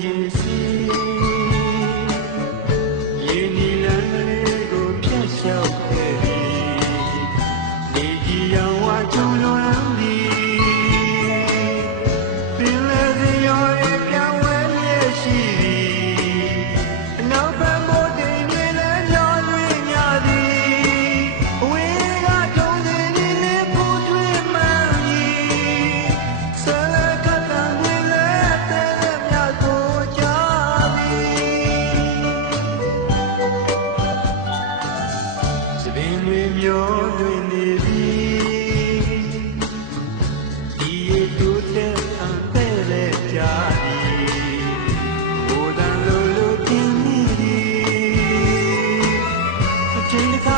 changes. Jennifer.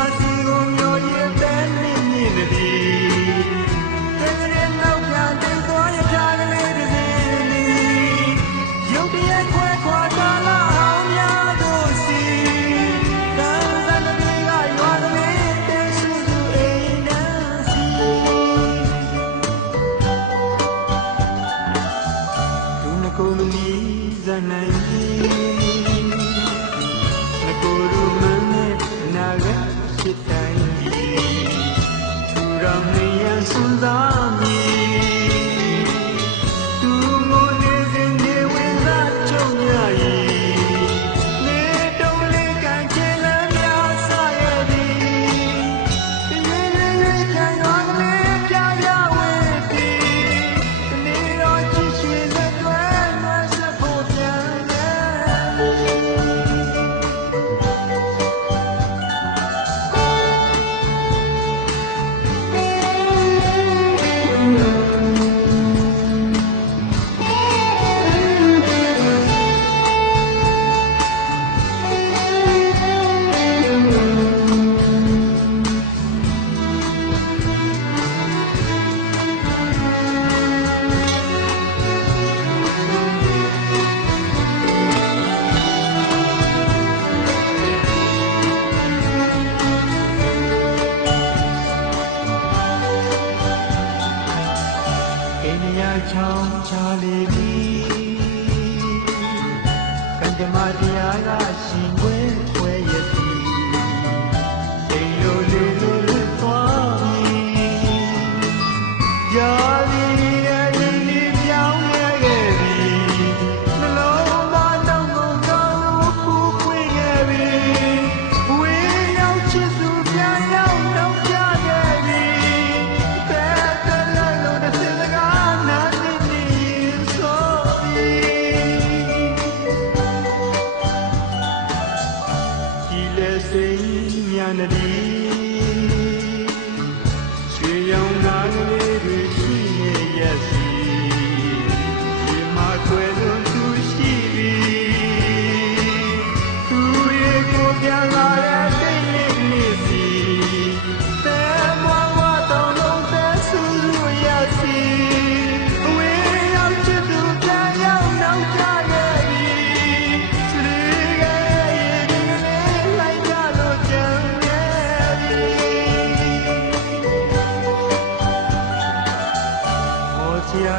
ရာ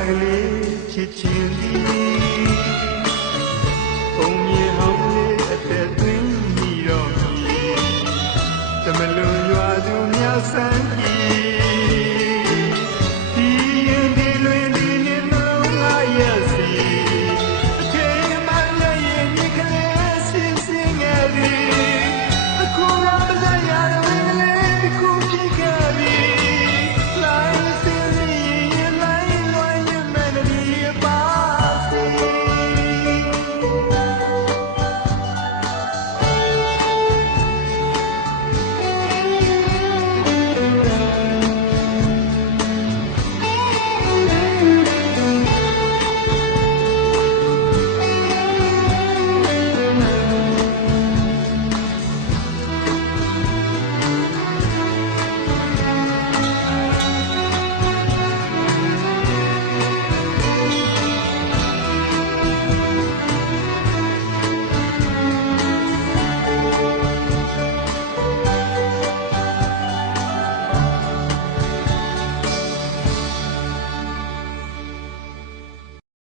ကလေးချစ်ချင်သည်ပုံမြေဟောင်းလေးအသက်သွင်းမိတော့မည်တမလွန်ရွာသူများဆန်း